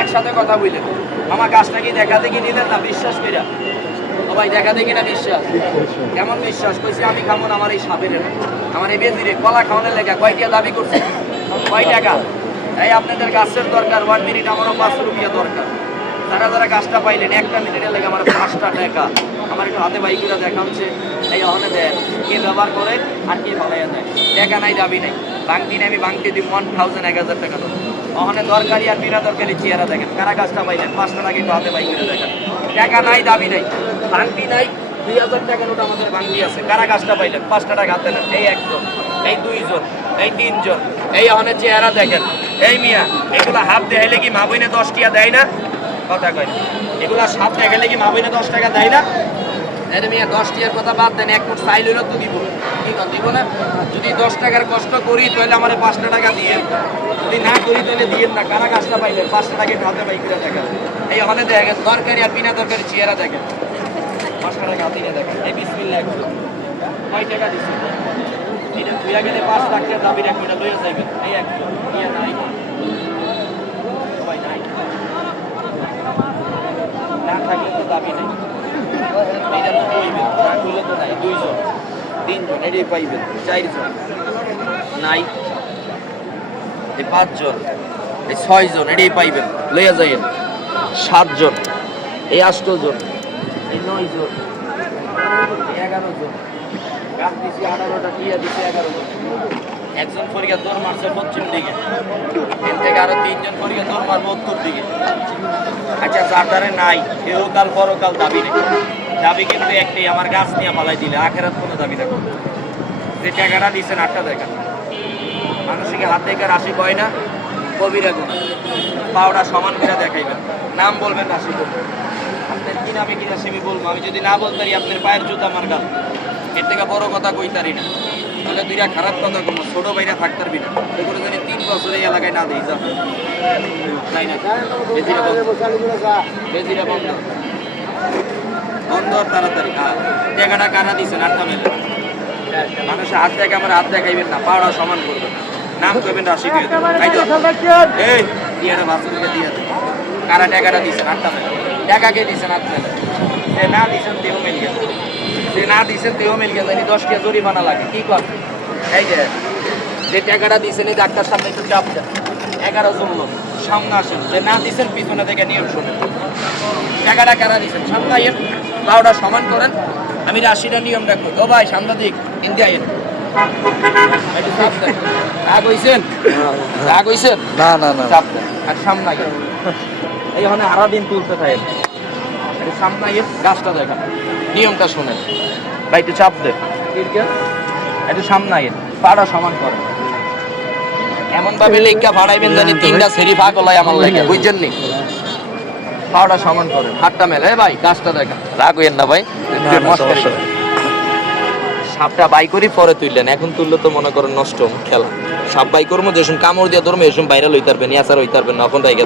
একসাথে কথা বললেন। আমার গাছটা কি দেখা দেখি নিলেন না? বিশ্বাস ও ভাই দেখা দেখি না বিশ্বাস? কেমন বিশ্বাস? কইছি, আমি খাব আমার এই সাপের আমার এই বেজিরে কলা খাওয়ানোর লেখা কয়টা দাবি করছে? কয় টাকা? এই আপনাদের গাছের দরকার ওয়ান মিনিট আমারও পাঁচ রুপিয়া দরকার। তারা যারা গাছটা পাইলেন, একটা মিনিটের লেগে আমার পাঁচটা টাকা। আমার একটু হাতে বাইক করে দেখা হচ্ছে। এই অহনে দেয় কে ব্যবহার করে আর কে ফলাইয়া দেয়। টাকা নাই, দাবি নাই। বাংতি নেই, আমি বাংতি দিই ওয়ান থাউজেন্ড এক হাজার টাকা দেবো। অহনে দরকারি আর বিনা দরকারি চেয়ারা দেখেন? কারা গাছটা পাইলেন পাঁচটা টাকা একটু হাতে বাইক দেখেন। টাকা নাই দাবি নাই। বাংতি নাই, দুই হাজার টাকা নোট আমাদের বাংতি আছে। কারা গাছটা পাইলেন পাঁচটা টাকা হাতে নেন। এই একজন, এই দুইজন, এই তিনজন, এই অহনে চেহারা দেখেন, এই মিয়া, এগুলো হাত দেখাইলে কি মা বইনে দশ টিয়া দেয় না? কথা কয় এগুলা টাকা গেলে কি মা বইনে দশ টাকা দেয় না? আরে মিয়া, দশ টাকার কথা বাদ দেন, এক ফুট চাইল তো দিব। কি দিব না? যদি দশ টাকার কষ্ট করি, তাহলে আমার পাঁচটা টাকা দিয়ে যদি না করি, তাহলে দিয়ে না। কারা গাছটা পাইলে পাঁচটা টাকা হাতে বাইক করে দেখেন। এই ওখানে দেখেন দরকারি আর বিনা দরকারি চেয়ারা দেখেন। পাঁচটা টাকা হাতে নিয়ে দেখেন। এই বিসমিল্লা একটু কয় টাকা দিচ্ছে এটা তুই গেলে পাঁচ লাখ টাকা দাবি রাখবি, এটা লইয়া যাইবেন। এই একটু ইয়ে নাই। না থাকলে তো দাবি নেই। এটা তো কইবেন তো নাই, দুইজন, তিনজন এটাই পাইবেন, চারজন, নাই, এই পাঁচজন, এই ছয়জন এটাই পাইবেন, লইয়া যাইয়েন, সাতজন, এই আষ্টজন, এই নয়জন, এই এগারো একজন পরীক্ষা দৌড় মারছে পশ্চিম দিকে, এর থেকে আরও তিনজন পরীক্ষা দৌড় মারবো উত্তর দিকে। আচ্ছা চারদারে নাই এহকাল পরকাল দাবি নেই। দাবি কিন্তু একটাই আমার গাছ নিয়ে পালাই দিলে। আখেরাত কোনো দাবি না যে টাকাটা দিচ্ছেন আটটা দেখা মানুষকে হাত থেকে রাশি কয় না, কবিরা গুণা। পাওটা সমান করে দেখাইবেন। নাম বলবেন রাশি করবেন আপনার কি নামে কি রাশি আমি বলব? আমি যদি না বলতারি, আপনার পায়ের জুতা আমার গাল। এর থেকে বড় কথা কইতারি না। তাহলে দুইটা খারাপ কথা কোনো ছোট বাইরে থাকতে পারবি না। এগুলো জানি তিন বছর এই এলাকায় না দিই, যা। তাই না? বেজিরা বন্ধ। বেজিরা বন্ধ। বন্ধ আর তাড়াতাড়ি। হ্যাঁ টাকাটা কানা দিচ্ছেন আটটা মেলে মানুষের হাত দেখে আমার হাত দেখাইবেন না পাওয়া সমান করবেন নাম করবেন রাশি দিয়ে এই টিয়াটা বাসুরিকে দিয়ে কারা টাকাটা দিচ্ছেন আটটা মেলে টাকাকে দিচ্ছেন আট মেলে যে না দিচ্ছেন তেও মিল গেছে যে না দিচ্ছেন তেও মিল গেছে এই দশ টাকা জরিমানা লাগে কি কর? এই যে যে টাকাটা দিচ্ছেন এই ডাক্তার সামনে একটু চাপ দেন। এগারো জন লোক সামনে আসেন। যে না দিচ্ছেন পিছনে থেকে নিয়ম শুনে টাকাটা কারা দিচ্ছেন সামনে বারোটা সমান করেন। আমি রাশিটা নিয়ম রাখব। ও ভাই সাংবাদিক হিন্দি রাগ হইছেন? রাগ হইছেন? না না আর সামনে এই ওখানে আরও দিন তুলতে সামনে গাছটা নিয়মটা শুনেন। ভাই একটু চাপ একটু সামনে আইয়েন পাড়া সমান করেন। এমন ভাবে লেখা ফাড়াইবেন জানি তিনটা সেরি ভাগ হলাই আমার লেখা বুঝছেন নি? পাওয়াটা সমান করেন হাতটা মেলে। ভাই গাছটা দেখা। রাগ হইয়েন না ভাই। সাপটা বাই করি পরে তুললেন। এখন তুললে তো মনে করেন নষ্ট খেলা। সাপ বাই করব যেসব কামড় দিয়ে ধরবো এসব বাইরে লইতে পারবেন ইয়াসার হইতে পারবেন না এখন রাইগে